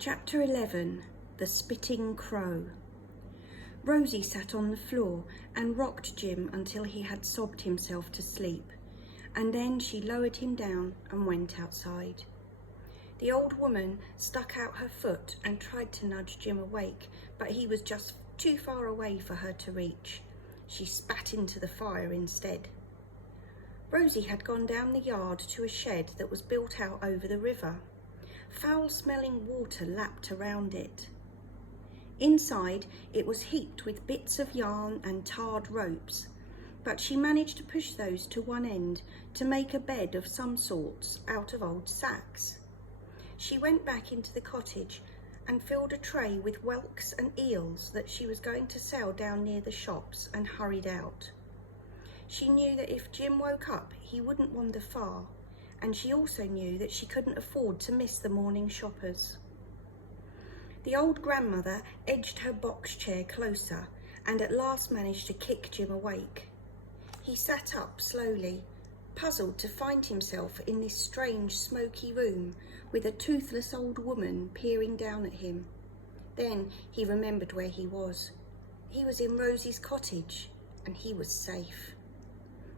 Chapter 11. The Spitting Crow. Rosie sat on the floor and rocked Jim until he had sobbed himself to sleep, and then she lowered him down and went outside. The old woman stuck out her foot and tried to nudge Jim awake, but he was just too far away for her to reach. She spat into the fire instead. Rosie had gone down the yard to a shed that was built out over the river. Foul-smelling water lapped around it. Inside, it was heaped with bits of yarn and tarred ropes, but she managed to push those to one end to make a bed of some sorts out of old sacks. She went back into the cottage and filled a tray with whelks and eels that she was going to sell down near the shops, and hurried out. She knew that if Jim woke up, he wouldn't wander far, and she also knew that she couldn't afford to miss the morning shoppers. The old grandmother edged her box chair closer and at last managed to kick Jim awake. He sat up slowly, puzzled to find himself in this strange smoky room with a toothless old woman peering down at him. Then he remembered where he was. He was in Rosie's cottage, and he was safe.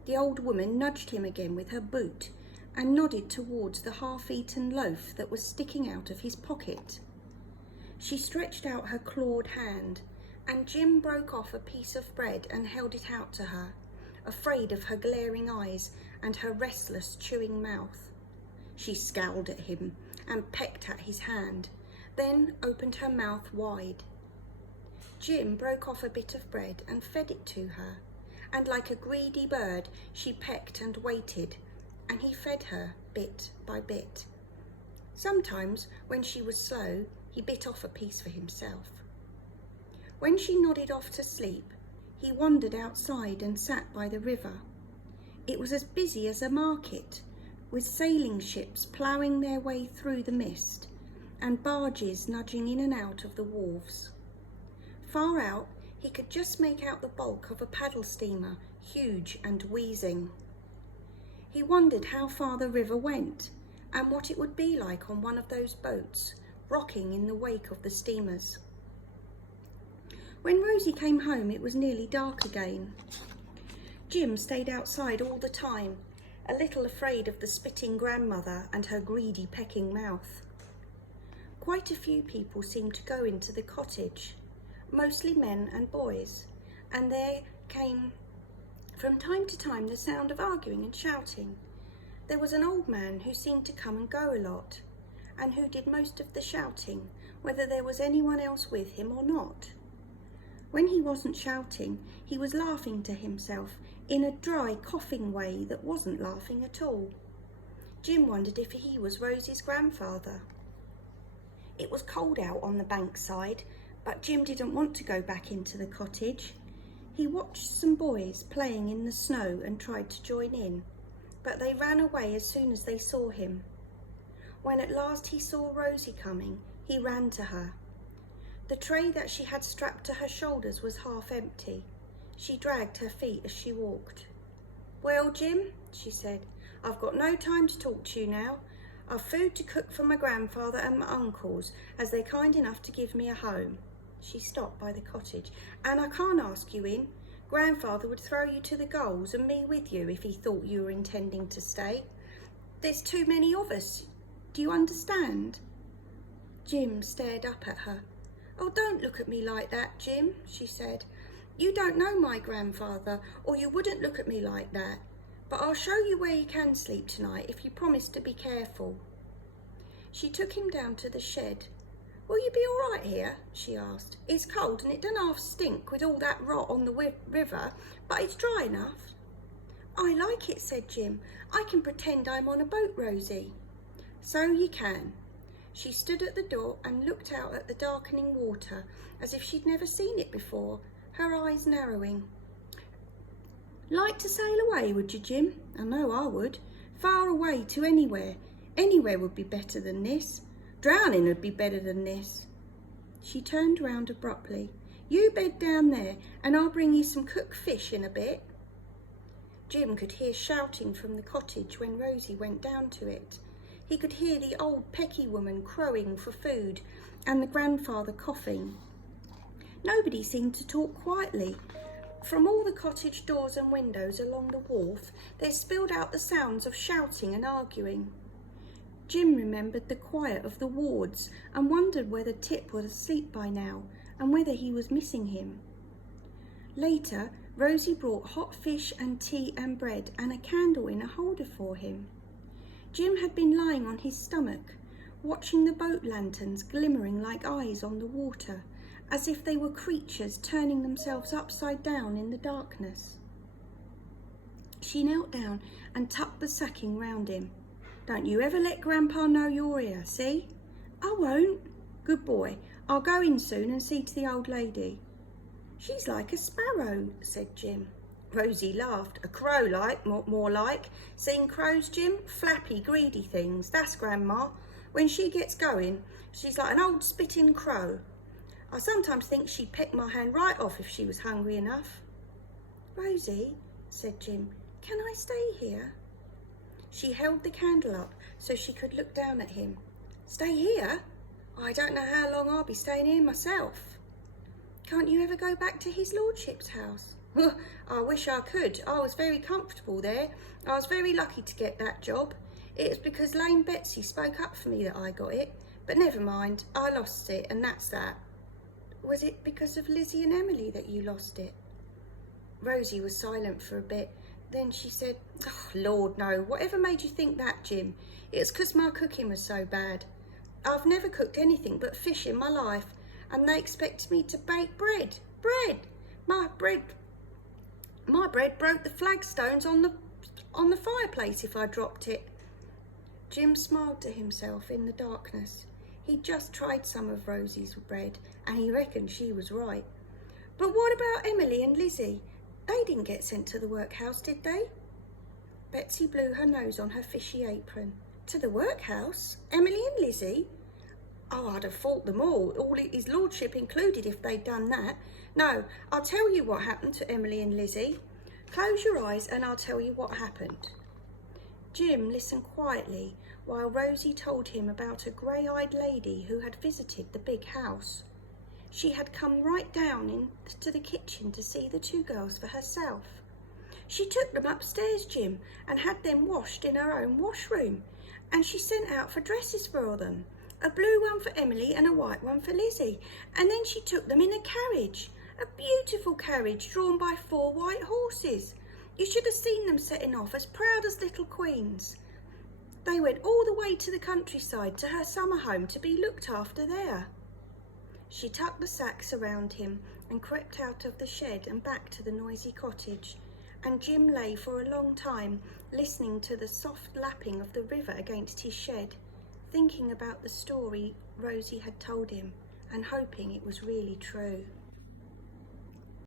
The old woman nudged him again with her boot and nodded towards the half-eaten loaf that was sticking out of his pocket. She stretched out her clawed hand, and Jim broke off a piece of bread and held it out to her, afraid of her glaring eyes and her restless, chewing mouth. She scowled at him and pecked at his hand, then opened her mouth wide. Jim broke off a bit of bread and fed it to her, and like a greedy bird, she pecked and waited, and he fed her bit by bit. Sometimes, when she was slow, he bit off a piece for himself. When she nodded off to sleep, he wandered outside and sat by the river. It was as busy as a market, with sailing ships ploughing their way through the mist, and barges nudging in and out of the wharves. Far out, he could just make out the bulk of a paddle steamer, huge and wheezing. He wondered how far the river went, and what it would be like on one of those boats, rocking in the wake of the steamers. When Rosie came home, it was nearly dark again. Jim stayed outside all the time, a little afraid of the spitting grandmother and her greedy pecking mouth. Quite a few people seemed to go into the cottage, mostly men and boys, and there came from time to time the sound of arguing and shouting. There was an old man who seemed to come and go a lot, and who did most of the shouting, whether there was anyone else with him or not. When he wasn't shouting, he was laughing to himself in a dry, coughing way that wasn't laughing at all. Jim wondered if he was Rosie's grandfather. It was cold out on the bankside, but Jim didn't want to go back into the cottage. He watched some boys playing in the snow and tried to join in, but they ran away as soon as they saw him. When at last he saw Rosie coming, he ran to her. The tray that she had strapped to her shoulders was half empty. She dragged her feet as she walked. "Well, Jim," she said, "I've got no time to talk to you now. I've food to cook for my grandfather and my uncles, as they're kind enough to give me a home." She stopped by the cottage. "And I can't ask you in. Grandfather would throw you to the gulls and me with you if he thought you were intending to stay. There's too many of us. Do you understand?" Jim stared up at her. "Oh, don't look at me like that, Jim," she said. "You don't know my grandfather, or you wouldn't look at me like that. But I'll show you where you can sleep tonight if you promise to be careful." She took him down to the shed. "Will you be all right here?" she asked. "It's cold and it doesn't half stink with all that rot on the river, but it's dry enough." "I like it," said Jim. "I can pretend I'm on a boat, Rosie." "So you can." She stood at the door and looked out at the darkening water as if she'd never seen it before, her eyes narrowing. "Like to sail away, would you, Jim? I know I would. Far away to anywhere. Anywhere would be better than this. Drowning would be better than this." She turned round abruptly. "You bed down there and I'll bring you some cooked fish in a bit." Jim could hear shouting from the cottage when Rosie went down to it. He could hear the old Pecky woman crowing for food and the grandfather coughing. Nobody seemed to talk quietly. From all the cottage doors and windows along the wharf, there spilled out the sounds of shouting and arguing. Jim remembered the quiet of the wards and wondered whether Tip was asleep by now and whether he was missing him. Later, Rosie brought hot fish and tea and bread and a candle in a holder for him. Jim had been lying on his stomach, watching the boat lanterns glimmering like eyes on the water, as if they were creatures turning themselves upside down in the darkness. She knelt down and tucked the sacking round him. "Don't you ever let Grandpa know you're here, see?" "I won't." "Good boy. I'll go in soon and see to the old lady." "She's like a sparrow," said Jim. Rosie laughed. "A crow like, more like. Seen crows, Jim? Flappy, greedy things. That's Grandma. When she gets going, she's like an old spitting crow. I sometimes think she'd peck my hand right off if she was hungry enough." "Rosie," said Jim, "can I stay here?" She held the candle up so she could look down at him. "Stay here? I don't know how long I'll be staying here myself." "Can't you ever go back to his lordship's house?" "I wish I could. I was very comfortable there. I was very lucky to get that job. It was because Lame Betsy spoke up for me that I got it. But never mind, I lost it, and that's that." "Was it because of Lizzie and Emily that you lost it?" Rosie was silent for a bit. Then she said, "Oh, Lord, no. Whatever made you think that, Jim? It's 'cause my cooking was so bad. I've never cooked anything but fish in my life, and they expected me to bake bread. My bread broke the flagstones on the fireplace if I dropped it." Jim smiled to himself in the darkness. He'd just tried some of Rosie's bread, and he reckoned she was right. "But what about Emily and Lizzie? They didn't get sent to the workhouse, did they?" Betsy blew her nose on her fishy apron. "To the workhouse? Emily and Lizzie? Oh, I'd have fought them all his lordship included, if they'd done that. No, I'll tell you what happened to Emily and Lizzie. Close your eyes and I'll tell you what happened." Jim listened quietly while Rosie told him about a grey-eyed lady who had visited the big house. She had come right down into the kitchen to see the two girls for herself. She took them upstairs, Jim, and had them washed in her own washroom, and she sent out for dresses for them, a blue one for Emily and a white one for Lizzie, and then she took them in a carriage, a beautiful carriage drawn by 4 white horses. You should have seen them setting off as proud as little queens. They went all the way to the countryside to her summer home to be looked after there. She tucked the sacks around him and crept out of the shed and back to the noisy cottage, and Jim lay for a long time listening to the soft lapping of the river against his shed, thinking about the story Rosie had told him and hoping it was really true.